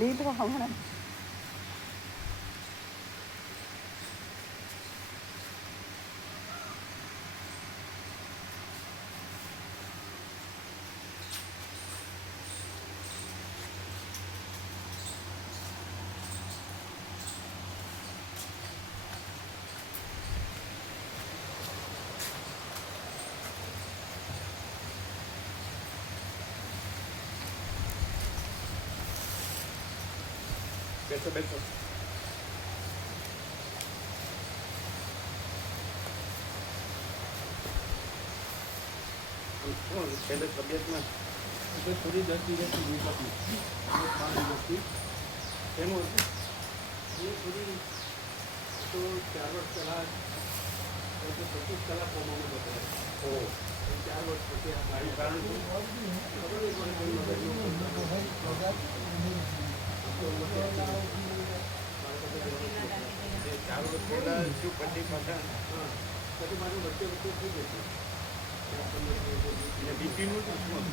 લીધો હમણાં. બેસો બેસો. પહેલે તબિયતમાં થોડી 10 દિવસથી વિકલ્પની 5 દિવસથી એનું હતું એ થોડી તો 4 વર્ષ પહેલાં 25 કલાક કોમામાં બતાવે. 4 વર્ષ પછી આ ગાડી કારણ ખબર નહીં પડે ચાર વર્ષ પહેલાં શું પછી પાછા પછી મારું વચ્ચે વચ્ચે થઈ જશે. બીપીનું શું હતું?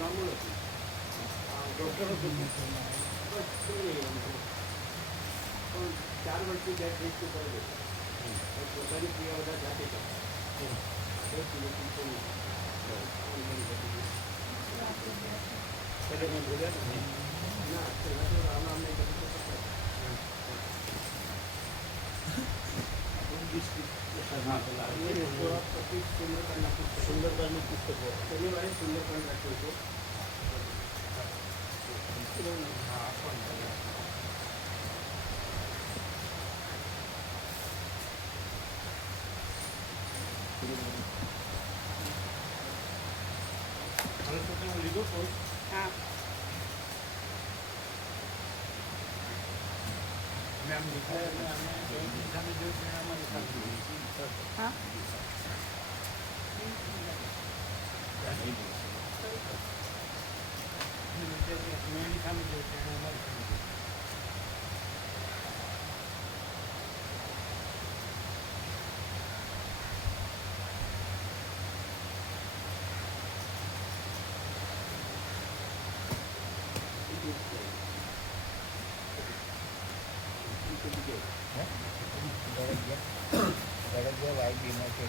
નોર્મલ હતું. ડૉક્ટરો પણ 4 વર્ષથી બે ટ્રીટ કરી દે પોતાની ક્રિયા બધા જાતે કરે. ના રામ રામ નહીં કરી સુંદરકાંડનું પુસ્તક શનિવારે સુંદરકાંડ રાખ્યું હતું. લીધો ફોન. હા મેમ દીખાય સામે જોયું અમારી સાથે હા મેં સામે જોયું અમારી સાથે वाइट बीमर के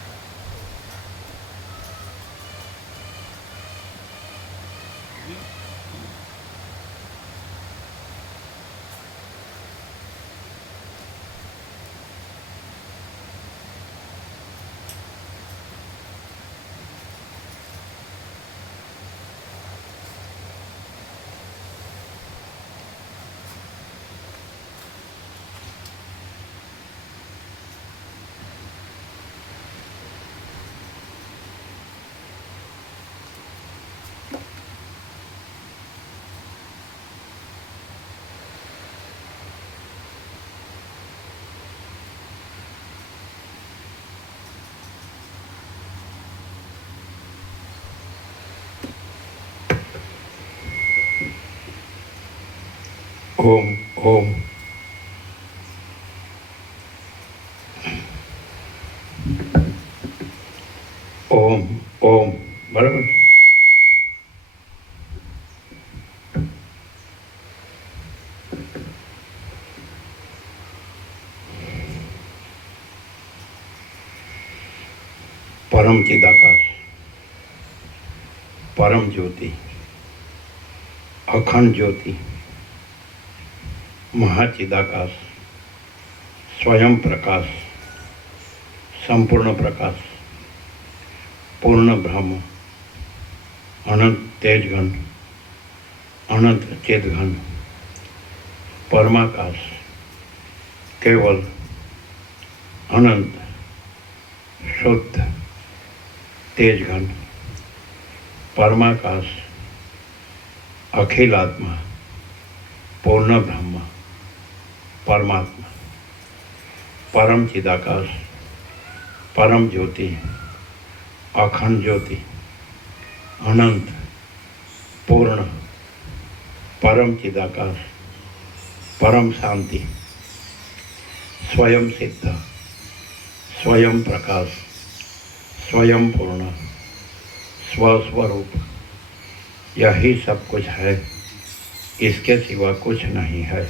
ओम ओम ओम ओम बराबर. परम चिदाकाश, परम ज्योति, अखंड ज्योति, महाचिदाकाश, स्वयं प्रकाश, संपूर्ण प्रकाश, पूर्ण ब्रह्म, अनंत तेजघन, अनंत चेतघन, परमाकाश, केवल अनंत शुद्ध तेजघन, परमाकाश, अखिलात्मा, पूर्ण ब्रह्म, परमात्मा, परम चिदाकाश, परम ज्योति, अखंड ज्योति, अनंत पूर्ण परम चिदाकाश, परम शांति, स्वयं सिद्ध, स्वयं प्रकाश, स्वयं पूर्ण, स्वस्वरूप, यही सब कुछ है इसके सिवा कुछ नहीं है।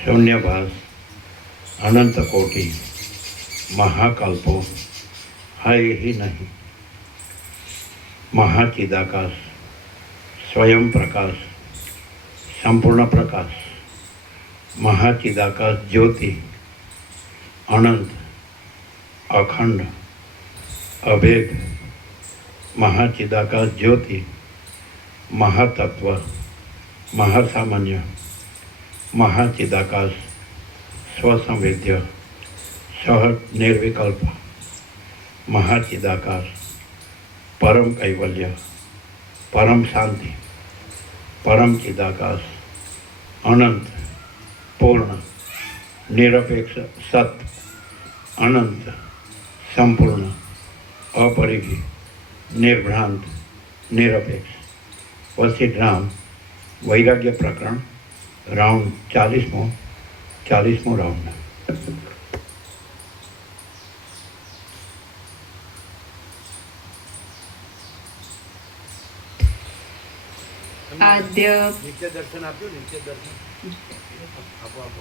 शून्यभास अनंत कोटि महाकल्पो है ही नहीं। महाचिदाकाश स्वयं प्रकाश संपूर्ण प्रकाश महाचिदाकाश ज्योति अनंत अखंड अभेद महाचिदाकाश ज्योति महातत्व महासामान्य महाचिदाकाश स्वसंवेद्य सहज निर्विकल्प महाचिदाकाश परम कैवल्य परम शांति परम चिदाकाश अनंत पूर्ण निरपेक्ष सत्य अनंत संपूर्ण अपरिघी निर्भ्रांत निरपेक्ष। वशिष्ठ राम वैराग्य प्रकरण राउंड 40मो राउंड। આદ્ય નિત્ય દર્શન આપ્યું. નિત્ય દર્શન આપો આપો.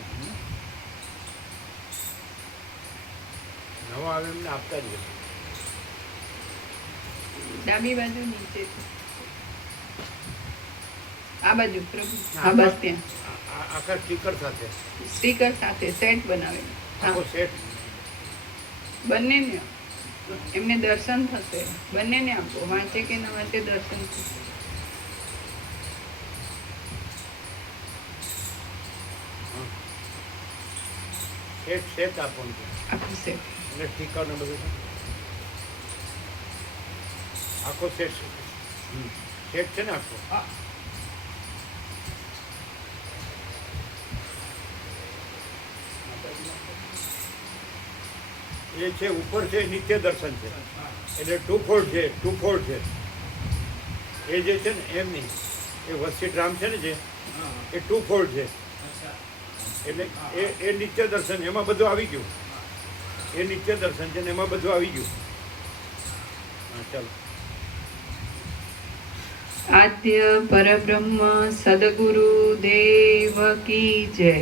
નવા આવે એમને આપતા જ રહેશે. ડાબી બાજુ નીચે આ બાજુ પ્રભુ હા બસ ત્યાં આખા સ્ટીકર સાથે સેટ બનાવેલું. આખો સેટ બંનેને એમને દર્શન થશે. બંનેને આપો વાંચે કે ન વાંચે દર્શન થશે. સેટ આપો આખું સેટ અને સ્ટીકર ને બધું આખો સેટ છે ને આખો. એ છે ઉપર છે નિત્ય દર્શન છે એટલે ટુ ફોલ્ડ છે. એ જે છે ને એમ નહીં, એ વશિષ્ઠ રામ છે ને જે એ ટુ ફોલ્ડ છે એટલે એ નિત્ય દર્શન એમાં બધું આવી ગયું. એ નિત્ય દર્શન છે ને એમાં બધું આવી ગયું. હા ચાલો. આદ્ય પરબ્રહ્મ સદગુરુ દેવ કી જય.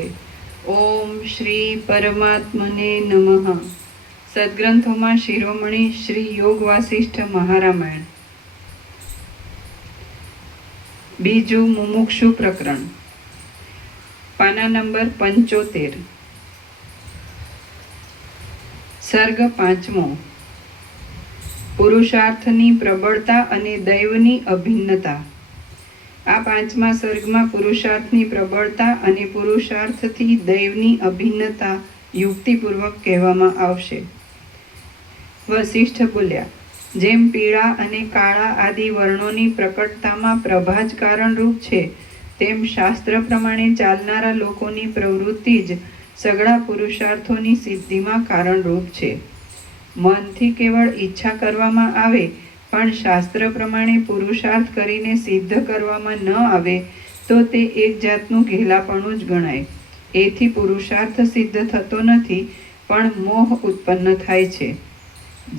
ઓમ શ્રી પરમાત્મને નમઃ. સદગ્રંથોમાં શિરોમણી શ્રી યોગ વાસિષ્ઠ મહારામાયણ. બીજું મુમુક્ષુ પ્રકરણ, પાના નંબર 75. સર્ગ 5મો. પુરુષાર્થની પ્રબળતા અને દૈવની અભિન્નતા. આ 5મા સર્ગમાં પુરુષાર્થની પ્રબળતા અને પુરુષાર્થથી દૈવની અભિન્નતા યુક્તિપૂર્વક કહેવામાં આવશે. વશિષ્ઠ બોલ્યા, જેમ પીળા અને કાળા આદિ વર્ણોની પ્રકટતામાં પ્રભા જ કારણરૂપ છે, તેમ શાસ્ત્ર પ્રમાણે ચાલનારા લોકોની પ્રવૃત્તિ જ સઘળા પુરુષાર્થોની સિદ્ધિમાં કારણરૂપ છે. મનથી કેવળ ઈચ્છા કરવામાં આવે પણ શાસ્ત્ર પ્રમાણે પુરુષાર્થ કરીને સિદ્ધ કરવામાં ન આવે તો તે એક જાતનું ઘેલાપણું જ ગણાય. એથી પુરુષાર્થ સિદ્ધ થતો નથી પણ મોહ ઉત્પન્ન થાય છે.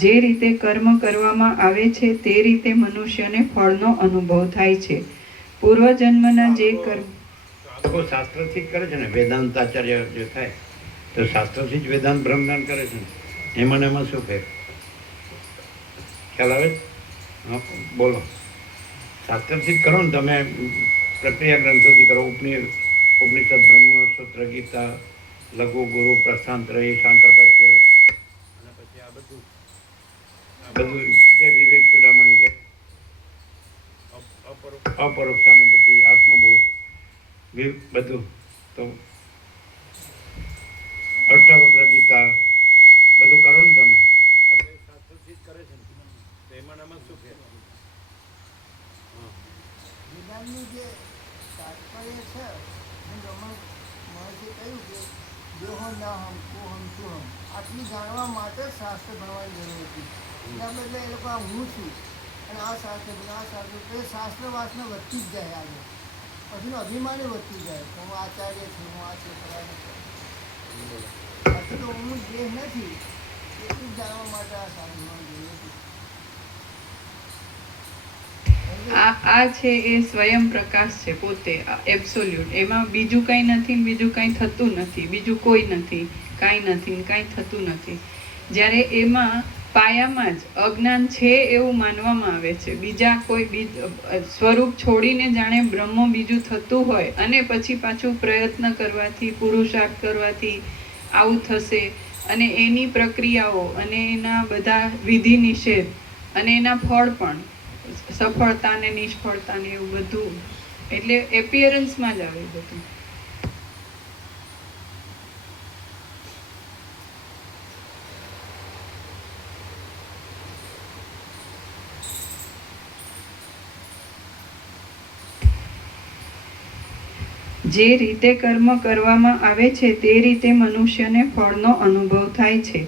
જે રીતે કર્મ કરવામાં આવે છે તે રીતે મનુષ્યને ફળનો અનુભવ થાય છે. પૂર્વજન્મના જે કર્મ આખો શાસ્ત્રથી જ કરે છે ને. વેદાંતાચાર્ય જે થાય તો શાસ્ત્રથી જ વેદાંત બ્રહ્મદાન કરે છે ને. એમાં શું ફેર ખ્યાલ આવે? હા બોલો. શાસ્ત્રથી જ કરો ને તમે. પ્રક્રિયા ગ્રંથોથી કરો. ઉપનિષદ બ્રહ્મસૂત્ર ગીતા લઘુ ગુરુ પ્રસ્થાંતરય શાંકરભાષ્ય અને પછી આ બધું જે વિવેક ચૂડામણી કે અપરોક્ષાનુભૂતિ આત્મબોધ બધું તો અષ્ટાવક્ર ગીતા બધું કરો ને તમે. શાસ્ત્રથી જ કરે છે ને. તો એમાં શું ફેર? વિજ્ઞાનનું જે તાત્પર્ય છે મહર્ષિ કહ્યું કે દેહો ના હમ કોહમ શુહમ આટલી જાણવા માટે શાસ્ત્ર ભણવાની જરૂર હતી. એના બદલે એ લોકો આ હું છું અને આ શાસ્ત્ર તો શાસ્ત્ર વાસના વધતી જ જાય. આગળ પછીનું અભિમાન વધતું જાય કે હું આચાર્ય છું, હું આ છું કરવાનું છું. બાકી તો હું દેહ નથી એટલું જ જાણવા માટે આ શાસ્ત્ર ભણવાની જરૂર હતી. આ છે એ સ્વયં પ્રકાશ છે પોતે, એબ્સોલ્યુટ. એમાં બીજું કાંઈ નથી ને બીજું કાંઈ થતું નથી, બીજું કોઈ નથી, કાંઈ નથી ને કાંઈ થતું નથી. જ્યારે એમાં પાયામાં જ અજ્ઞાન છે એવું માનવામાં આવે છે. બીજા કોઈ સ્વરૂપ છોડીને જાણે બ્રહ્મ બીજું થતું હોય અને પછી પાછું પ્રયત્ન કરવાથી, પુરુષાર્થ કરવાથી આવું થશે, અને એની પ્રક્રિયાઓ અને એના બધા વિધિ નિષેધ અને એના ફળ પણ, સફળતા ને નિષ્ફળતા ને એવું બધું, એટલે એપિયરન્સમાં જ આવે બધું. જે રીતે કર્મ કરવામાં આવે છે તે રીતે મનુષ્યને ફળનો અનુભવ થાય છે.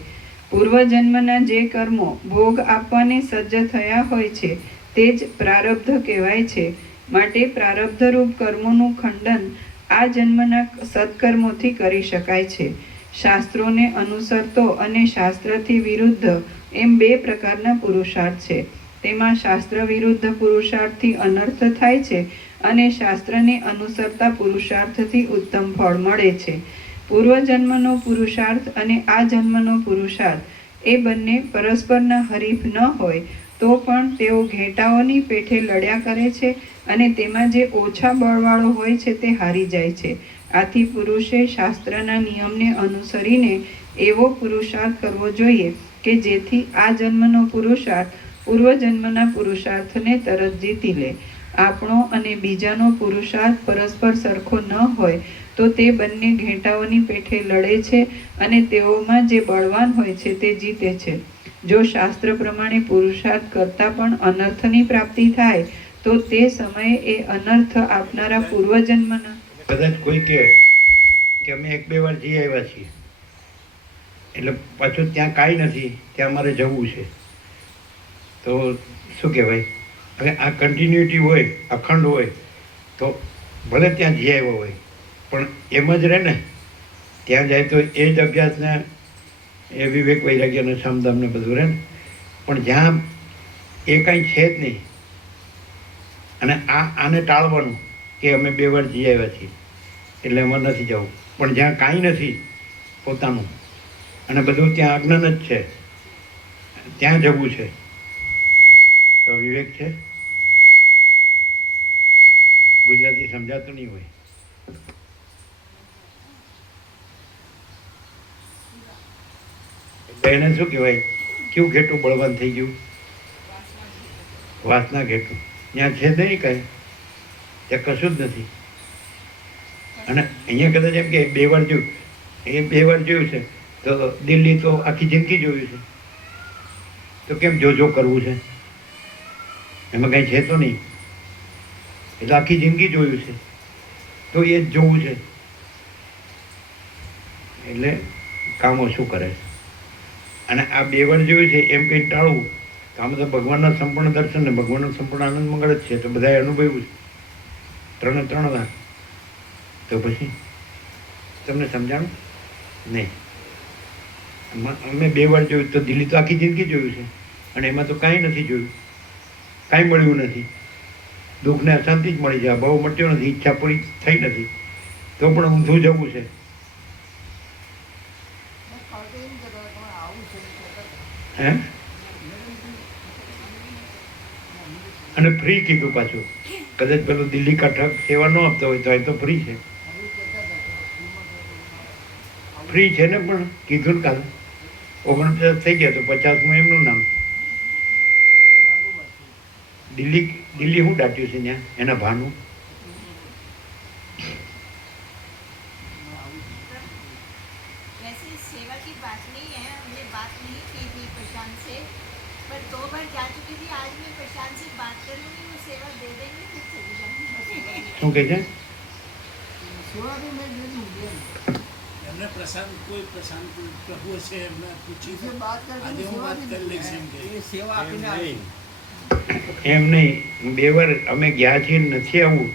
પૂર્વજન્મના જે કર્મો ભોગ આપવાને સજ્જ થયા હોય છે તે જ પ્રારબ્ધ કહેવાય છે. માટે પ્રારબ્ધરૂપ કર્મોનું ખંડન આ જન્મના સત્કર્મોથી કરી શકાય છે. શાસ્ત્રોને અનુસરતો અને શાસ્ત્રથી વિરુદ્ધ એમ બે પ્રકારના પુરુષાર્થ છે. તેમાં શાસ્ત્ર વિરુદ્ધ પુરુષાર્થથી અનર્થ થાય છે અને શાસ્ત્રને અનુસરતા પુરુષાર્થથી ઉત્તમ ફળ મળે છે. પૂર્વજન્મનો પુરુષાર્થ અને આ જન્મનો પુરુષાર્થ એ બંને પરસ્પરના હરીફ ન હોય તો પણ તેઓ ઘેટાઓની પેઠે લડ્યા કરે છે અને તેમાં જે ઓછા બળવાળો હોય છે તે હારી જાય છે. આથી પુરુષે શાસ્ત્રના નિયમને અનુસરીને એવો પુરુષાર્થ કરવો જોઈએ કે જેથી આ જન્મનો પુરુષાર્થ પૂર્વજન્મના પુરુષાર્થને તરત જીતી લે. આપણો અને બીજાનો પુરુષાર્થ પરસ્પર સરખો ન હોય તો તે બંને ઘેટાઓની પેઠે લડે છે અને તેઓમાં જે બળવાન હોય છે તે જીતે છે. જો શાસ્ત્ર પ્રમાણે પુરુષાર્થ કરતાં પણ અનર્થની પ્રાપ્તિ થાય તો તે સમયે એ અનર્થ આપનારા પૂર્વજન્મના, કદાચ કોઈ કહે કે અમે 1-2 વાર જઈ આવ્યા છીએ એટલે પાછું ત્યાં કાંઈ નથી, ત્યાં અમારે જવું છે, તો શું કહેવાય? હવે આ કન્ટિન્યુટી હોય, અખંડ હોય તો ભલે ત્યાં જઈ આવ્યો હોય પણ એમ જ રહે ને. ત્યાં જાય તો એ જ અભ્યાસને એ વિવેક વૈરાગ્યને સમદમને બધું રહે ને. પણ જ્યાં એ કાંઈ છે જ નહીં અને આને ટાળવાનું કે અમે 2 વાર જઈ આવ્યા છીએ એટલે એમાં નથી જવું, પણ જ્યાં કાંઈ નથી પોતાનું અને બધું ત્યાં અજ્ઞાન જ છે ત્યાં જવું છે, તો વિવેક છે. ગુજરાતી સમજાતું નહીં હોય. એટલે એને શું કહેવાય? કેવું ઘેટું બળવાન થઈ ગયું? વાસના ઘેટું. ત્યાં છે નહીં કાંઈ, ત્યાં કશું જ નથી. અને અહીંયા કદાચ એમ કે 2 વાર જોયું, એ 2 વાર જોયું છે તો દિલ્હી તો આખી જિંદગી જોયું છે, તો કેમ જો કરવું છે? એમાં કાંઈ છે તો નહીં. એટલે આખી જિંદગી જોયું છે તો એ જ જોવું છે. એટલે કામો શું કરે છે? અને આ 2 વાર જોયું છે એમ કંઈ ટાળવું તો આમાં તો ભગવાનના સંપૂર્ણ દર્શન ને ભગવાનનો સંપૂર્ણ આનંદ મંગળ જ છે, તો બધાએ અનુભવ્યું છે 3 વાર. તો પછી તમને સમજાણું નહીં? અમે 2 વાર જોયું તો દિલ્હી તો આખી જિંદગી જોયું છે અને એમાં તો કાંઈ નથી જોયું, કાંઈ મળ્યું નથી. દુઃખને અશાંતિ જ મળી જાય, ભાવ મટ્યો નથી, ઈચ્છા પૂરી થઈ નથી, તો પણ ઊંધું જવું છે. હે? અને ફ્રી કીધું પાછું. કદાચ પેલો દિલ્હી કાઠક સેવા ન આપતો હોય તો એ તો ફ્રી છે. ફ્રી છે ને, પણ કીધું ને કાલે 49 થઈ ગયા તો 50માં એમનું નામ. દિલ્હી હું દાટ્યું છે ત્યાં એના ભાનું. वैसे सेवा की बात नहीं है, हमने बात नहीं की थी प्रशांत से, पर 2 बार जा चुकी थी. आज मैं प्रशांत से बात करूंगी, वो सेवा दे देंगे फिर चली जाऊंगी. શું કહે છે? સેવા બી મેં દે दूंगी. એમને પ્રશાંત પ્રભુ છે એમને પૂછી इससे बात करके આજે હું सेवा વાત भी કરી दूंगी. લઈશ એમ કે ये सेवा आपने એમ નહીં. એમ નહીં, 2 વાર અમે ગયા છીએ નથી આવવું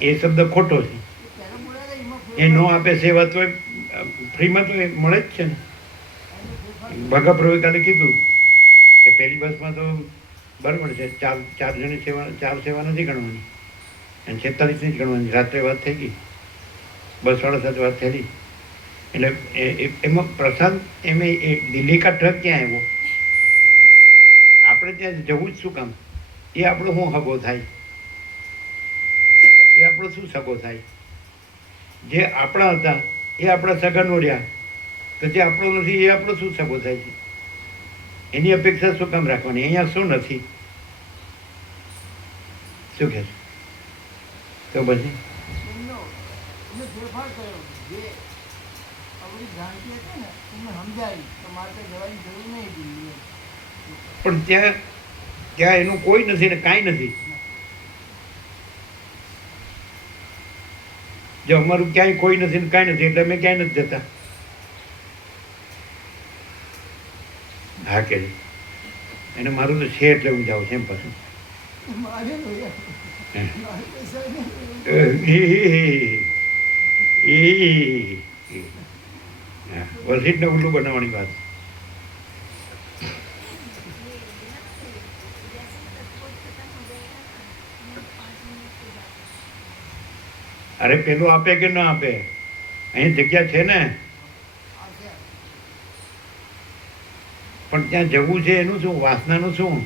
એ શબ્દ ખોટો છે. पहले बोला था इमा એ ન આપે સેવા તો ફ્રીમાં તો એ મળે જ છે ને. ભગા પ્રભુએ કાલે કીધું કે પહેલી બસમાં તો બરાબર છે. ચાર જણની સેવા, 4 સેવા નથી ગણવાની, અને 46ની જ ગણવાની. રાત્રે વાત થઈ ગઈ, બસવાળા સાથે વાત થયેલી. એટલે એમાં પ્રસાદ એ દિલ્હી કા ટ્રક ક્યાં આવ્યો? આપણે ત્યાં જવું જ શું કામ? એ આપણો શું હગો થાય? એ આપણો શું સગો થાય? જે આપણા હતા એ આપણા સગા નોડ્યા, તો જે આપણો નથી એ આપણો શું સગો થાય છે? એની અપેક્ષા શું કામ રાખવાની? અહીંયા શું નથી? શું કહે છે? તો પછી એમનો ફેરફાર કર્યો. જે આપણી ભ્રાંતિ હતી ને એમને સમજાવી તો મારે તો જવાની જરૂર નહીં દિલ્હી. પણ ત્યાં એનું કોઈ નથી ને કાંઈ નથી. જો અમારું ક્યાંય કોઈ નથી ને કાંઈ નથી એટલે અમે ક્યાંય નથી જતા. હા કે એને મારું તો છે એટલે હું જાઉં છું એમ પાછું. મારે નહીં. મારે પૈસા નહીં. વસીટને ઉલ્લુ બનાવવાની વાત. અરે પેલું આપે કે ના આપે? અહીં જગ્યા છે ને, પણ ત્યાં જવું છે એનું શું? વાસનાનું શું?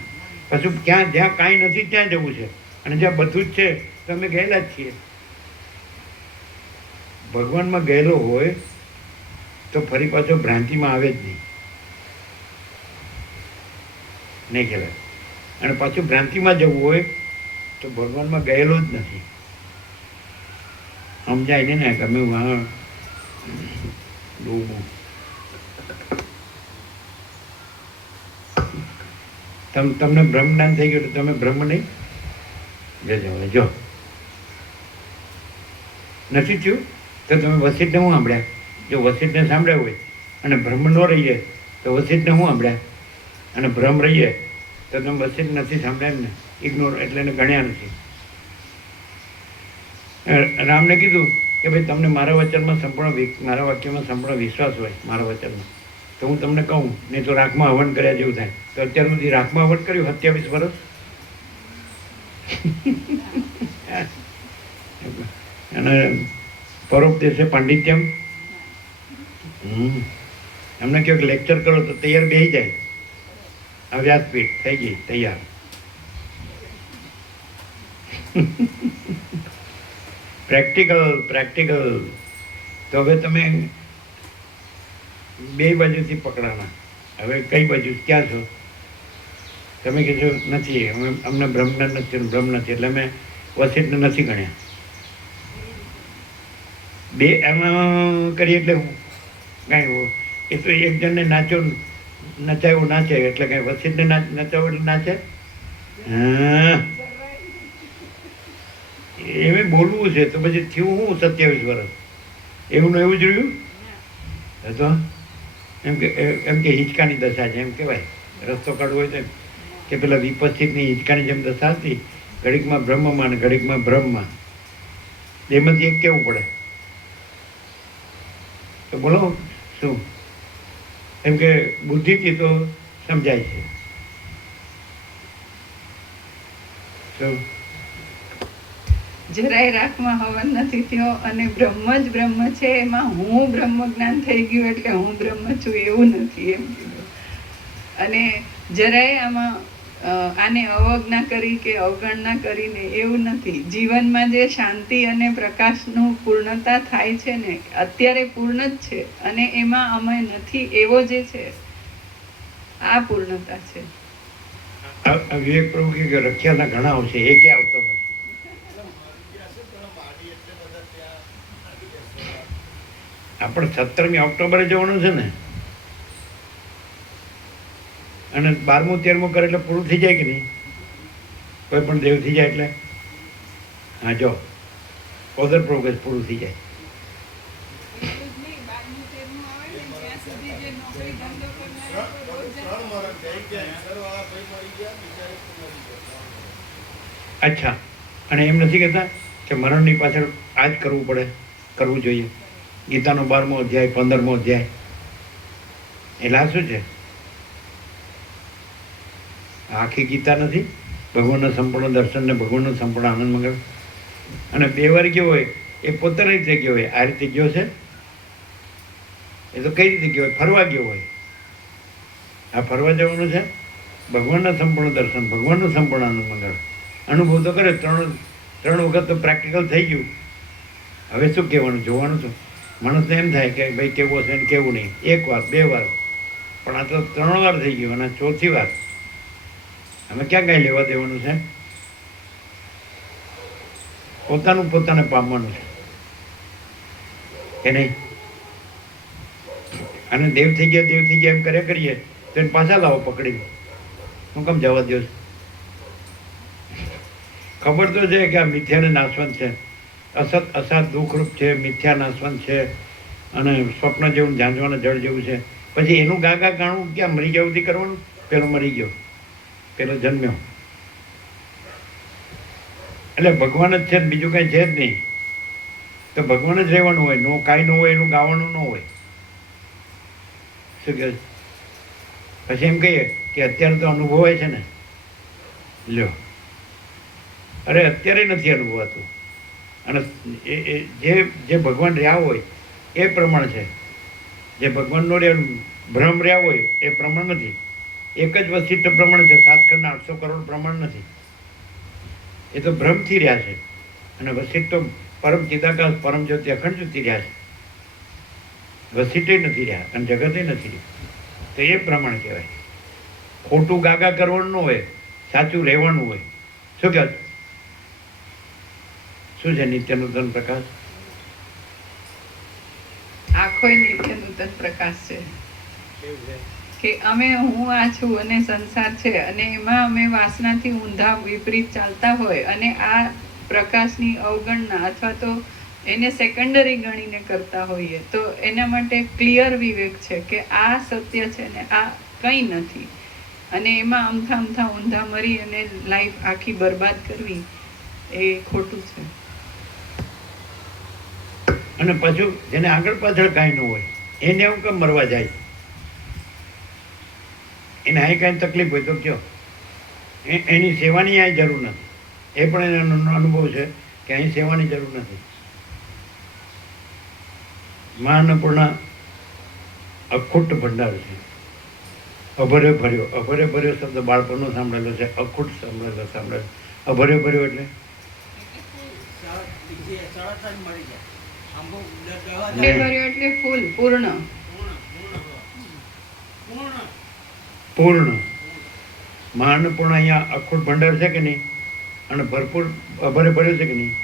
પછી જ્યાં કાંઈ નથી ત્યાં જવું છે, અને જ્યાં બધું જ છે તો અમે ગયેલા જ છીએ. ભગવાનમાં ગયેલો હોય તો ફરી પાછો ભ્રાંતિમાં આવે જ નહીં કહેવાય. અને પાછું ભ્રાંતિમાં જવું હોય તો ભગવાનમાં ગયેલો જ નથી. સમજાય ને ગમે વાં ડૂબું. તમને બ્રહ્મ જ્ઞાન થઈ ગયું તો તમે બ્રહ્મ નહીં જો નથી થયું તો તમે વસીટને શું સાંભળ્યા? જો વસીટને સાંભળ્યા હોય અને બ્રહ્મ ન રહીએ તો વસીટને શું સાંભળ્યા? અને બ્રહ્મ રહીએ તો તમે વસીટ નથી સાંભળ્યા ને, ઇગ્નોર એટલે એને ગણ્યા નથી. રામને કીધું કે ભાઈ તમને મારા વચનમાં મારા વાક્યમાં સંપૂર્ણ વિશ્વાસ હોય, મારા વચનમાં, તો હું તમને કહું, નહીં તો રાખમાં હવન કર્યા જેવું થાય. તો અત્યાર સુધી રાખમાં હવન કર્યું 27 વર્ષ. અને પરોપદેશે પાંડિત્યમ. એમને કહ્યું કે લેક્ચર કરો તો તૈયાર બેસી જાય. આ વ્યાસપીઠ થઈ ગઈ તૈયાર. પ્રેક્ટિકલ. તો હવે તમે બે બાજુથી પકડાના. હવે કઈ બાજુ ક્યાં છો? તમે કહેશો નથી, અમને બ્રહ્મજ્ઞાન નથી, બ્રહ્મ નથી, એટલે અમે વસીટને નથી ગણ્યા. બે એમાં કરીએ એટલે હું કાંઈ એ તો એક જણને નચાવ્યું નાચે એટલે કાંઈ વસીટને નચાવ્યું એટલે નાચે. હા, એમ બોલવું છે તો પછી થયું હું 27 વર્ષ એવું ને એવું જ રહ્યું. તો એમ કે હિંચકાની દશા છે એમ કહેવાય. રસ્તો કાઢવો હોય તો કે પેલા વિપસ્થિતની હિંચકાની જેમ દશા હતી, ઘડીકમાં બ્રહ્મમાં ને ઘડીકમાં બ્રહ્મમાં. એમાંથી એક કેવું પડે. તો બોલો શું? એમ કે બુદ્ધિથી તો સમજાય છે. શું? જરાય રાખમાં હવન નથી થયો અને બ્રહ્મ જ બ્રહ્મ છે, એમાં હું બ્રહ્મ જ્ઞાન થઈ ગયું એટલે હું બ્રહ્મ છું એવું નથી એમ કીધું. અને જરાય આમાં આને અવજ્ઞા કરી કે અવગણના કરીને એવું નથી. જીવનમાં જે શાંતિ અને પ્રકાશનું પૂર્ણતા થાય છે ને, અત્યારે પૂર્ણ જ છે, અને એમાં અમે નથી એવો જે છે આ પૂર્ણતા છે. વિવેક પ્રભુ કે રખ્યાના ઘણા આવશે, એ ક્યાં આવતો નથી. આપણે 17મી ઓક્ટોબરે જવાનું છે ને, અને 12મું 13મું કરે એટલે પૂરું થઈ જાય કે નહીં? કોઈ પણ દેવ થઈ જાય એટલે હા જો ઓધર પ્રોગ્રેસ પૂરું થઈ જાય. અચ્છા, અને એમ નથી કહેતા કે મરણની પાછળ આ જ કરવું પડે, કરવું જોઈએ? ગીતાનો 12મો અધ્યાય 15મો અધ્યાય એટલે આ શું છે? આખી ગીતા નથી? ભગવાનના સંપૂર્ણ દર્શન ને ભગવાનનો સંપૂર્ણ આનંદ મંગળ. અને 2 વાર ગયો હોય એ પોતાની રીતે ગયો હોય, આ રીતે ગયો છે? એ તો કઈ રીતે ગયો હોય? ફરવા ગયો હોય. આ ફરવા જવાનું છે? ભગવાનના સંપૂર્ણ દર્શન, ભગવાનનું સંપૂર્ણ આનંદ મંગળ. અનુભવ તો કરે, 3 વખત તો પ્રેક્ટિકલ થઈ ગયું. હવે શું કહેવાનું, જોવાનું શું? માણસને એમ થાય કે ભાઈ કેવું હશે ને કેવું નહીં, 1 વાર 2 વાર, પણ આ તો 3 વાર થઈ ગયું અને 4થી વાર. અમે ક્યાં કાંઈ લેવા દેવાનું છે? પોતાને પામવાનું છે કે નહીં? અને દેવ થઈ ગયા એમ કર્યા કરીએ તો એને પાછા લાવો પકડી. હું કેમ જવા દો? ખબર તો છે કે આ મિથ્યાને નાશવંત છે, અસત અસાત દુઃખરૂપ છે, મિથ્યા નાશવંત છે અને સ્વપ્ન જેવું ઝાંઝવાના જળ જેવું છે. પછી એનું ગાગા ગાણું ક્યાં મરી ગયા સુધી કરવાનું? પેલો મરી ગયો, પેલો જન્મ્યો, એટલે ભગવાન જ છે, બીજું કાંઈ છે જ નહીં. તો ભગવાન જ રહેવાનું હોય, કાંઈ ન હોય એનું ગાવાનું ન હોય. શું કહે? પછી એમ કહીએ કે અત્યારે તો અનુભવાય છે ને, લ્યો, અરે અત્યારે નથી અનુભવાતું. અને જે ભગવાન રહ્યા હોય એ પ્રમાણ છે, જે ભગવાનનો ભ્રમ રહ્યા હોય એ પ્રમાણ નથી. એક જ વશિષ્ઠ પ્રમાણ છે, 7 ખંડના 800 કરોડ પ્રમાણ નથી. એ તો ભ્રમથી રહ્યા છે. અને વશિષ્ઠ તો પરમ ચિદાકાશ પરમ જ્યોતિ અખંડ જ્યોતિ રહ્યા છે. વશિષ્ઠ નથી રહ્યા અને જગતે નથી રહ્યા. તો એ પ્રમાણ કહેવાય. ખોટું ગાગા કરવાનું ન હોય, સાચું રહેવાનું હોય. શું કહે? શું છે નિત્ય નૂતન પ્રકાશ? આખોય નિત્ય નૂતન પ્રકાશ છે કેવું છે? કે હું આ છું અને સંસાર છે અને એમાં અમે વાસનાથી ઊંધા વિપરીત ચાલતા હોય અને આ પ્રકાશની અવગણના અથવા તો એને સેકન્ડરી ગણીને કરતા હોઈએ તો એના માટે ક્લિયર વિવેક છે કે આ સત્ય છે ને આ કંઈ નથી. અને એમાં અમથા ઊંધા મરી અને લાઈફ આખી બરબાદ કરવી એ ખોટું છે. અને પાછું જેને આગળ પાછળ કાંઈ ન હોય એને એવું કેમ મરવા જાય? એને અહીં કાંઈ તકલીફ હોય તો કયો, એની સેવાની અહીં જરૂર નથી. એ પણ એનો અનુભવ છે કે અહીં સેવાની જરૂર નથી. મા અન્નપૂર્ણા અખૂટ ભંડાર છે, અભર્યો ભર્યો શબ્દ બાળપણનો સાંભળેલો છે, અખૂટ સાંભળેલો. અભર્યો ભર્યો એટલે ભર્યો એટલે ફૂલ, પૂર્ણ. પૂર્ણ. મા અન્નપૂર્ણા અહીંયા અખૂટ ભંડાર છે કે નહીં? અને ભરપૂર અભરે ભર્યો છે કે નહીં?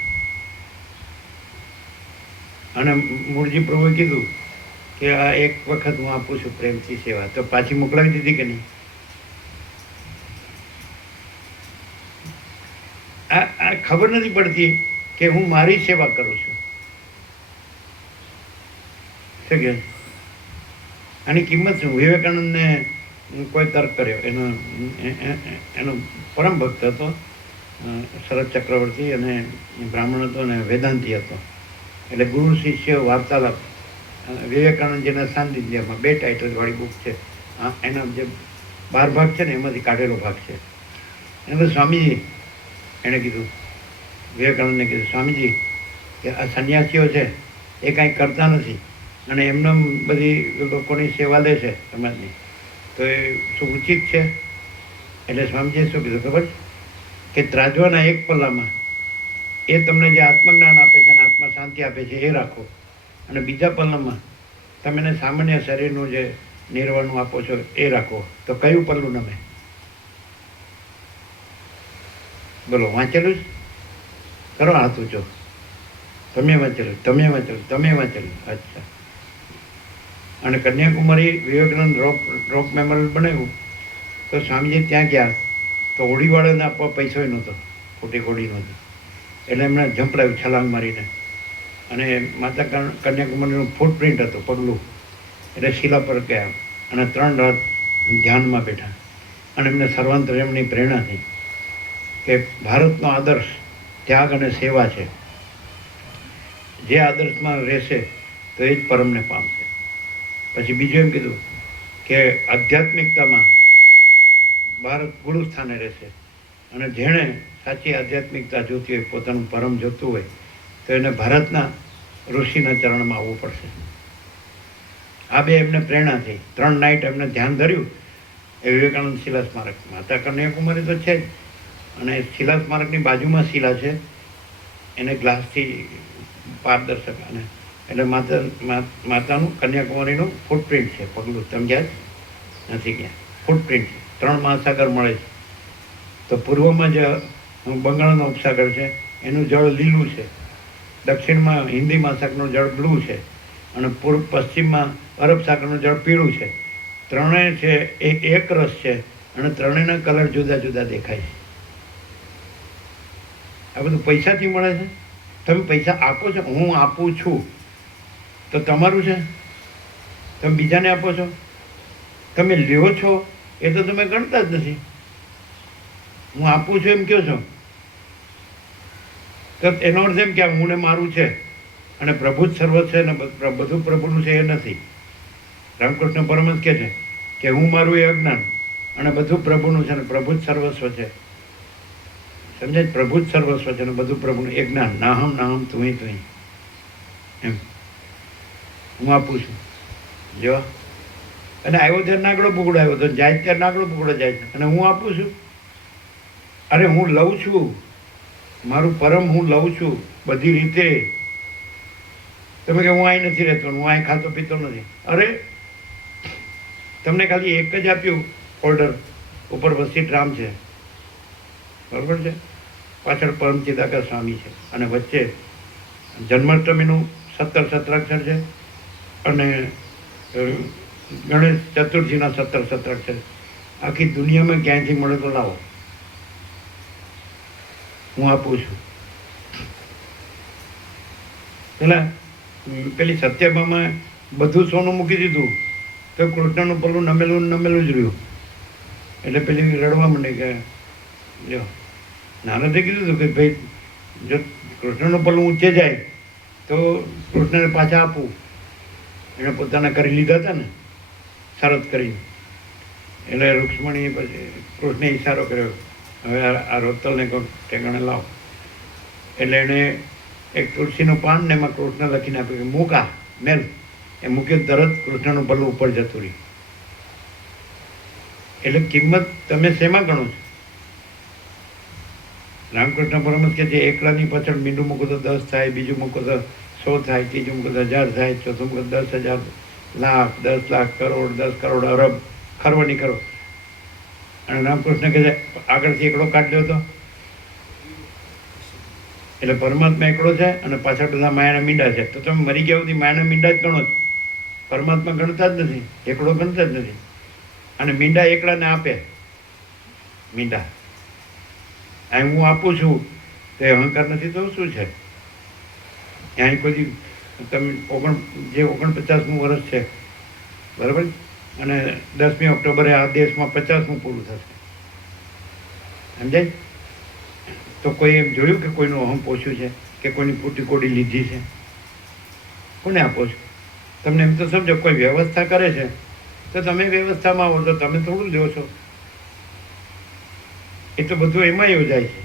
અને મૂળજી પ્રભુએ કીધું કે આ એક વખત હું આપું છું પ્રેમથી સેવા, તો પાછી મોકલાવી દીધી કે નહીં? આ ખબર નથી પડતી કે હું મારી સેવા કરું છું. શું કહે? આની કિંમત શું? વિવેકાનંદને કોઈ તર્ક કર્યો, એનો પરમ ભક્ત હતો, શરદ ચક્રવર્તી, અને બ્રાહ્મણ હતો અને વેદાંતી હતો. એટલે ગુરુ શિષ્ય વાર્તાલાપ વિવેકાનંદજીના સાનિધ્યમાં 2 ટાઇટલ વાળી બુક છે. એના જે 12 ભાગ છે ને એમાંથી કાઢેલો ભાગ છે. એમાં સ્વામીજી એણે કીધું, વિવેકાનંદને કીધું, સ્વામીજી કે આ સંન્યાસીઓ છે એ કાંઈ કરતા નથી અને એમને બધી લોકોની સેવા લે છે સમાજની, તો એ શું ઉચિત છે? એટલે સ્વામીજીએ શું કીધું ખબર? કે ત્રાજવાના એક પલ્લામાં એ તમને જે આત્મજ્ઞાન આપે છે અને આત્મા શાંતિ આપે છે એ રાખો, અને બીજા પલ્લામાં તમે એને સામાન્ય શરીરનું જે નિર્વાણું આપો છો એ રાખો. તો કયું પલ્લું નમે? બોલો, વાંચેલું જ કરો, હાથ ઊંચો. તમે વાંચેલું. અચ્છા. અને કન્યાકુમારી વિવેકાનંદ રોક મેમોરિયલ બનાવ્યું તો સ્વામીજી ત્યાં ગયા તો હોડીવાળાને આપવા પૈસો નહોતો, ખોટી હોડી નહોતી. એટલે એમણે ઝંપડાવ્યું છલાંગ મારીને, અને માતા કન્યાકુમારીનું ફૂટપ્રિન્ટ હતું, પગલું. એટલે શિલા પર ગયા અને 3 રાત ધ્યાનમાં બેઠા. અને એમને સર્વાંતર્યામીની પ્રેરણા થઈ કે ભારતનો આદર્શ ત્યાગ અને સેવા છે. જે આદર્શમાં રહેશે તો એ જ પરમને પામશે. પછી બીજું એમ કીધું કે આધ્યાત્મિકતામાં ભારત ગુરુ સ્થાને રહેશે. અને જેણે સાચી આધ્યાત્મિકતા જોતી હોય, પોતાનું પરમ જોતું હોય, તો એને ભારતના ઋષિના ચરણમાં આવવું પડશે. આ બે એમને પ્રેરણા થઈ. 3 નાઇટ એમને ધ્યાન ધર્યું એ વિવેકાનંદ શિલા સ્મારક. માતા કન્યાકુમારી તો છે જ, અને શિલા સ્મારકની બાજુમાં શિલા છે, એને ગ્લાસથી પારદર્શક, અને એટલે માતાનું કન્યાકુમારીનું ફૂટપ્રિન્ટ છે, પગલું. તમે ગયા નથી ગયા? ફૂટપ્રિન્ટ 3 મહાસાગર મળે છે. તો પૂર્વમાં જે બંગાળનો ઉપસાગર છે એનું જળ લીલું છે, દક્ષિણમાં હિન્દી મહાસાગરનું જળ બ્લુ છે, અને પૂર્વ પશ્ચિમમાં અરબ સાગરનું જળ પીળું છે. ત્રણેય છે એ એક રસ છે, અને ત્રણેયના કલર જુદા જુદા દેખાય છે. આ બધું પૈસાથી મળે છે. તમે પૈસા આપો છો, હું આપું છું તો તમારું છે. તમે બીજાને આપો છો, તમે લ્યો છો એ તો તમે ગણતા જ નથી. હું આપું છું એમ કહો છો, તો એનો અર્થ એમ કે હું ને મારું છે, અને પ્રભુ જ સર્વ છે, ને બધું પ્રભુનું છે એ નથી. રામકૃષ્ણ પરમહંસ કહે છે કે હું મારું એ અજ્ઞાન, અને બધું પ્રભુનું છે, ને પ્રભુ જ સર્વસ્વ છે. સમજે? પ્રભુ જ સર્વસ્વ છે, ને બધું પ્રભુનું એ જ્ઞાન. નાહમ નાહમ તુંય તુંય, એમ હું આપું છું. જો, અને આવ્યો ત્યારે નાગડો બુગડો આવ્યો, તો જાય ત્યારે નાગડો બુગડો જાય છે, અને હું આપું છું. અરે હું લઉં છું, મારું પરમ હું લઉં છું બધી રીતે. તમે કે હું અહીં નથી રહેતો, હું અહીં ખાતો પીતો નથી. અરે તમને ખાલી એક જ આપ્યું ઓર્ડર, ઉપર વસીટ રામ છે, બરાબર છે, પાછળ પરમ ચિદાકા સ્વામી છે, અને વચ્ચે જન્માષ્ટમીનું 17 17 છે, અને ગણેશ ચતુર્થીના 17 17 છે. આખી દુનિયામાં ક્યાંયથી મળે તો લાવો, હું આપું છું. પેલા પેલી સત્યભામાં બધું સોનું મૂકી દીધું, તો કૃષ્ણનું પલ્લું નમેલું નમેલું જ રહ્યું. એટલે પેલી રડવા માંડે કે જો નાનાથી કીધું હતું કે ભાઈ જો કૃષ્ણનું પલ્લું ઊંચે જાય તો કૃષ્ણને પાછા આપવું. એણે પોતાના કરી લીધા હતા ને શરત કરીને. એટલે રૂક્ષ્મણીએ પછી કૃષ્ણે ઈશારો કર્યો, હવે આ રોતલને કોઈ ઠેકાણે લાવો. એટલે એણે એક તુલસીનું પાન ને એમાં કૃષ્ણ લખીને આપ્યું કે મૂકા મેલ. એ મૂક્યું, તરત કૃષ્ણનું પલ્લું ઉપર જતું રહ્યું. એટલે કિંમત તમે શેમાં ગણો છો? રામકૃષ્ણ પરમહંસ કે જે એકલાની પાછળ મીંડું મૂકો તો 10 થાય, બીજું મૂકો તો 100 થાય, ત્રીજું મૂકો તો 1000 થાય, ચોથું મૂકો તો 10,000, લાખ, 10 લાખ, કરોડ, 10 કરોડ, અરબ, ખરવાની કરો. અને રામકૃષ્ણ કહે છે આગળથી એકડો કાઢ દો તો. એટલે પરમાત્મા એકડો છે, અને પાછળ બધા માયાના મીંડા છે. તો તમે મરી ગયા સુધી માયાના મીંડા જ ગણો છો, પરમાત્મા ગણતા જ નથી, એકડો ગણતા જ નથી. અને મીંડા એકલાને આપે. મીંડા અહીં હું આપું છું તો એ અહંકાર નથી તો શું છે? અહીં કોઈ તમે 49મું વર્ષ છે, બરાબર, અને 10મી ઓક્ટોબરે આ દેશમાં 50મું પૂરું થશે. સમજાય? તો કોઈ એમ જોયું કે કોઈનું અહમ પોષ્યું છે, કે કોઈની ફૂટી કોડી લીધી છે? કોને આપો છો? તમને એમ તો સમજો કોઈ વ્યવસ્થા કરે છે તો તમે વ્યવસ્થામાં આવો, તો તમે થોડું લ્યો છો. એ તો બધું એમાં યોજાય છે.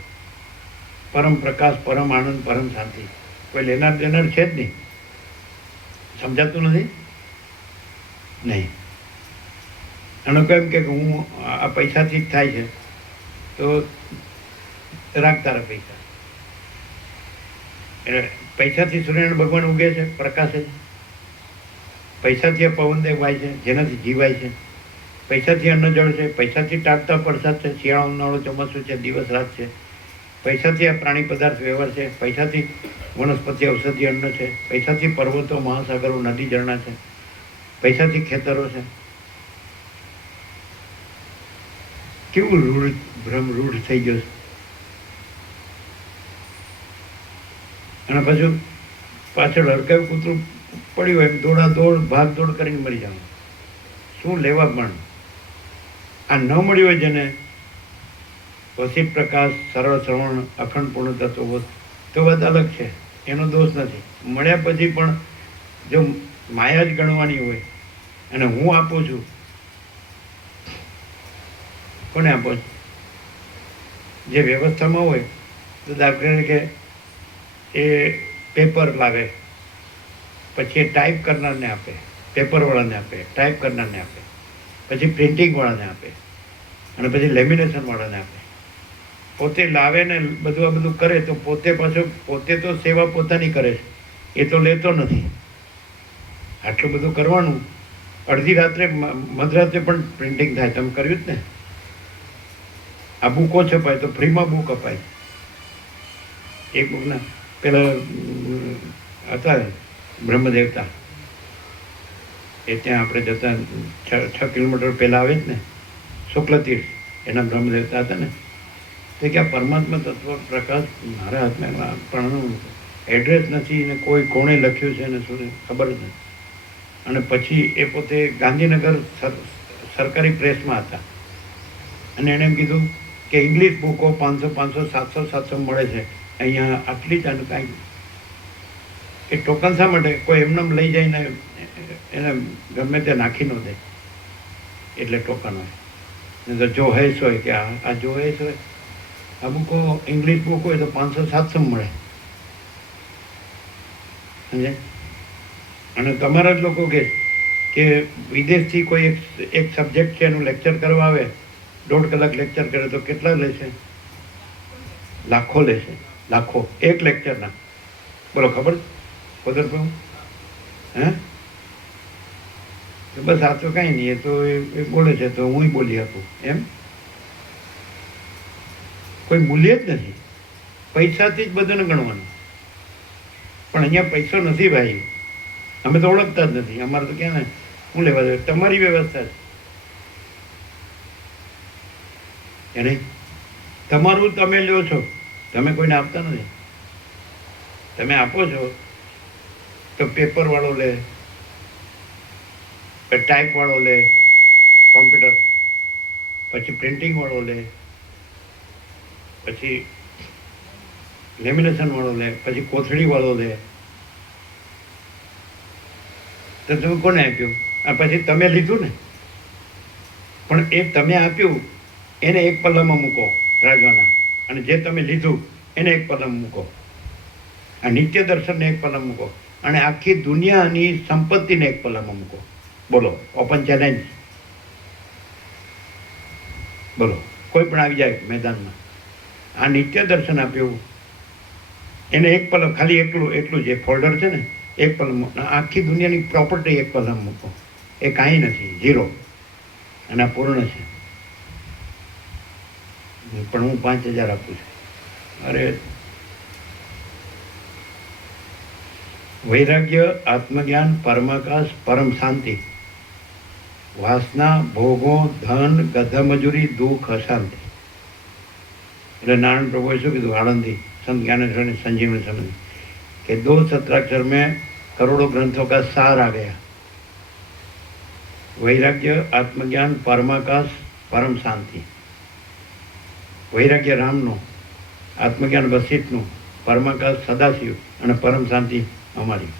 પરમ પ્રકાશ, પરમ આનંદ, પરમ શાંતિ. કોઈ લેનાર દેનાર છે જ નહીં. સમજાતું નથી? નહીં. અને કેમ કે હું આ પૈસાથી જ થાય છે, તો રાખ તારા પૈસા. એટલે પૈસાથી સૂર્યનારાયણ ભગવાન ઉગે છે, પ્રકાશે છે. પૈસાથી આ પવનદેવ વાય છે, જેનાથી જીવાય છે. પૈસાથી અન્ન જળ છે, પૈસાથી ટાટતા પડસાદ છે, શિયાળો ઉનાળો ચોમાસું છે, દિવસ રાત છે. પૈસાથી આ પ્રાણી પદાર્થ વ્યવહાર છે, પૈસાથી વનસ્પતિ ઔષધિ અન્ન છે, પૈસાથી પર્વતો મહાસાગરો નદી ઝરણા છે, પૈસાથી ખેતરો છે. કેવું રૂઢ ભ્રમ રૂઢ થઈ ગયો છે. અને પાછું પાછળ હરકાયું કૂતરું પડ્યું હોય એમ દોડા દોડ ભાગ દોડ કરીને મરી જવાનું. શું લેવા પણ આ ન મળ્યું હોય જેને વસીત પ્રકાશ, સરળ શ્રવણ, અખંડ પૂર્ણ તત્વ, તો વાત અલગ છે, એનો દોષ નથી. મળ્યા પછી પણ જો માયા જ ગણવાની હોય અને હું આપું છું કોને આપો છો? જે વ્યવસ્થામાં હોય તો દાખલા તરીકે એ પેપર લાવે, પછી એ ટાઈપ કરનારને આપે, પેપરવાળાને આપે, ટાઈપ કરનારને આપે, પછી પ્રિન્ટિંગવાળાને આપે, અને પછી લેમિનેશનવાળાને આપે. પોતે લાવે ને બધું આ બધું કરે તો પોતે તો સેવા પોતાની કરે છે, એ તો લેતો નથી. આટલું બધું કરવાનું, અડધી રાત્રે મધરાત્રે પણ પ્રિન્ટિંગ થાય. તમે કર્યું જ ને? આ બુકો છપાય તો ફ્રીમાં બુક અપાય. એક બુકના પેલા હતા બ્રહ્મદેવતા, એ ત્યાં આપણે જતા 6 કિલોમીટર પહેલાં આવે જ ને શુક્લતીર્થ, એના બ્રહ્મદેવતા હતા ને, તો કે આ પરમાત્મા તત્વ પ્રકાશ મારા હાથમાં પણ એડ્રેસ નથી ને કોઈ કોણે લખ્યું છે ને શું ખબર જ નથી. અને પછી એ પોતે ગાંધીનગર સરકારી પ્રેસમાં હતા, અને એણે એમ કીધું કે ઇંગ્લિશ બુકો 500, 700 મળે છે અહીંયા, આટલી જ. આનું કાંઈ એ ટોકન શા માટે? કોઈ એમને લઈ જઈને એને ગમે તે નાખી ન દે, એટલે ટોકન હોય. નહીં તો જો હેસ હોય કે આ જો હેસ હોય. આ બુકો ઇંગ્લિશ બુક હોય તો 500-700 મળે, સમજે? અને તમારા જ લોકો કે વિદેશથી કોઈ એક સબ્જેક્ટ છે એનું લેક્ચર કરવા આવે, 1.5 કલાક લેક્ચર કરે તો કેટલા લેશે? લાખો લેશે, લાખો એક લેક્ચરના. બોલો, ખબર ખબર કહું? હે? બસ આ તો કાંઈ નહીં, એ તો એ બોલે છે તો હું બોલી આપું એમ. કોઈ મૂલ્ય જ નથી, પૈસાથી જ બધાને ગણવાનું. પણ અહીંયા પૈસો નથી ભાઈ, અમે તો ઓળખતા જ નથી. અમારે તો ક્યાં ને શું લેવા દે? તમારી વ્યવસ્થા છે એને, તમારું તમે લ્યો છો, તમે કોઈને આપતા નથી. તમે આપો છો તો પેપરવાળો લે, ટાઈપવાળો લે કોમ્પ્યુટર, પછી પ્રિન્ટિંગવાળો લે, પછી લેમિનેશનવાળો લે, પછી કોથળીવાળો લે. તો તમે કોને આપ્યું? આ પછી તમે લીધું ને, પણ એ તમે આપ્યું એને એક પલ્લામાં મૂકો રાજવાના, અને જે તમે લીધું એને એક પલ્લામાં મૂકો. આ નિત્ય દર્શનને એક પલ્લામાં મૂકો, અને આખી દુનિયાની સંપત્તિને એક પલ્લામાં મૂકો. બોલો, ઓપન ચેલેન્જ. બોલો, કોઈ પણ આવી જાય મેદાનમાં. આ નિત્ય દર્શન આપ્યું એને એક પલ્લમ, ખાલી એટલું જ એક ફોલ્ડર છે ને, એક પલ્લમ. આખી દુનિયાની પ્રોપર્ટી એક પલ્લમ મૂકો. એ કાંઈ નથી, 0. અને આ પૂર્ણ છે. પણ હું 5000 આપું છું. અરે, વૈરાગ્ય, આત્મજ્ઞાન, પરમાકાશ, પરમ શાંતિ, વાસના, ભોગો, ધન, ગધા મજૂરી, દુઃખ, અશાંતિ. એટલે નારાયણ પ્રભુએ શું કીધું? આનંદી संत ज्ञानेश्वर ने संजीवनी समझी कि 2 सत्राक्षर में करोड़ों ग्रंथों का सार आ गया. वैराग्य, आत्मज्ञान, परमाकाश, परम शांति. वैराग्य रामનું, આત્મજ્ઞાન વસિષ્ઠનું, પરમાકાશ સદાશિવ, અને પરમ શાંતિ અમારી.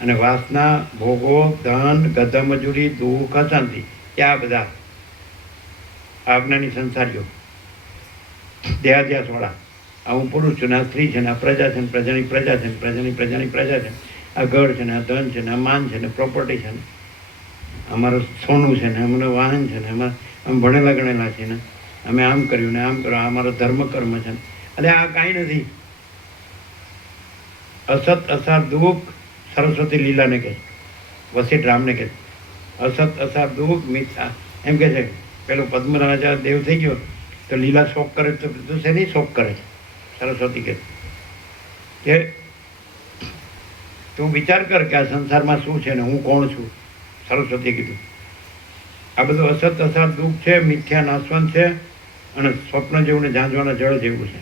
અને વાસના, ભોગો, ધન, ગધા મજૂરી, દુઃખ, અશાંતિ, આ બધા આજ્ઞાની સંસારીઓ, દેહાદ્યાસવાળા. આ હું પુરુષ છું ને, આ સ્ત્રી છે ને, આ પ્રજા છે ને, પ્રજાની પ્રજા છે ને, પ્રજાની પ્રજા છે, આ ઘર છે ને, આ ધન છે ને, આ માન છે ને, પ્રોપર્ટી છે ને, અમારું સોનું છે ને, અમારું વાહન છે ને, અમે ભણેલા ગણેલા છે ને, અમે આમ કર્યું ને આમ કર્યું, અમારો ધર્મ કર્મ છે ને. એટલે આ કાંઈ નથી. અસત અસાર દુઃખ સરસ્વતી લીલાને કહે, વસિષ્ઠ રામને કહે. અસત અસાર દુઃખ મિથ્યા એમ કે છે. પેલો પદ્મરાજા દેવ થઈ ગયો તો લીલા શોક કરે તો શેની શોક કરે છે? સરસ્વતી કે તું વિચાર કર કે આ સંસારમાં શું છે ને હું કોણ છું. સરસ્વતીએ કીધું આ બધું અસત અસાર દુઃખ છે, મિથ્યા નાશવંત છે, અને સ્વપ્ન જેવું ને ઝાંઝવાના જળ જેવું છે.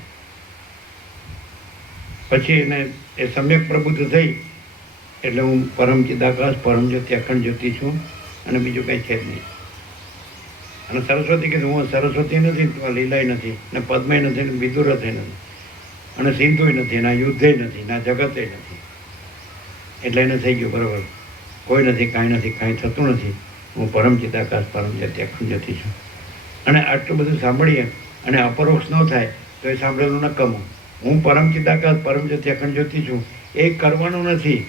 પછી એને એ સમ્યક પ્રબુદ્ધ થઈ એટલે હું પરમ ચિદાકાશ, પરમ જ્યોતિ, અખંડ જ્યોતિ છું, અને બીજું કંઈ છે જ નહીં. અને સરસ્વતી કીધું હું સરસ્વતી નથી, લીલાય નથી, ને પદ્મય નથી, ને વિદુરથય નથી, અને સિંધુય નથી, ના યુદ્ધય નથી, ના જગતે નથી. એટલે એને થઈ ગયું બરાબર, કોઈ નથી, કાંઈ નથી, કાંઈ થતું નથી, હું પરમ ચિદાકાશ પરમ જ્યોતિ અખંડ જ્યોતિ છું. અને આટલું બધું સાંભળીએ અને અપરોક્ષ ન થાય તો એ સાંભળેલું નકમું. હું પરમ ચિદાકાશ પરમ જ્યોતિ અખંડ જ્યોતિ છું એ કરવાનું નથી.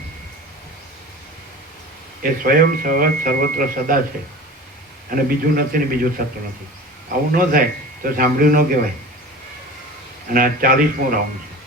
એ સ્વયં સહજ સર્વત્ર સદા છે અને બીજું નથી ને બીજું થતું નથી. આવું ન થાય તો સાંભળ્યું ન કહેવાય. અને આ 40મો રાઉન્ડ છે.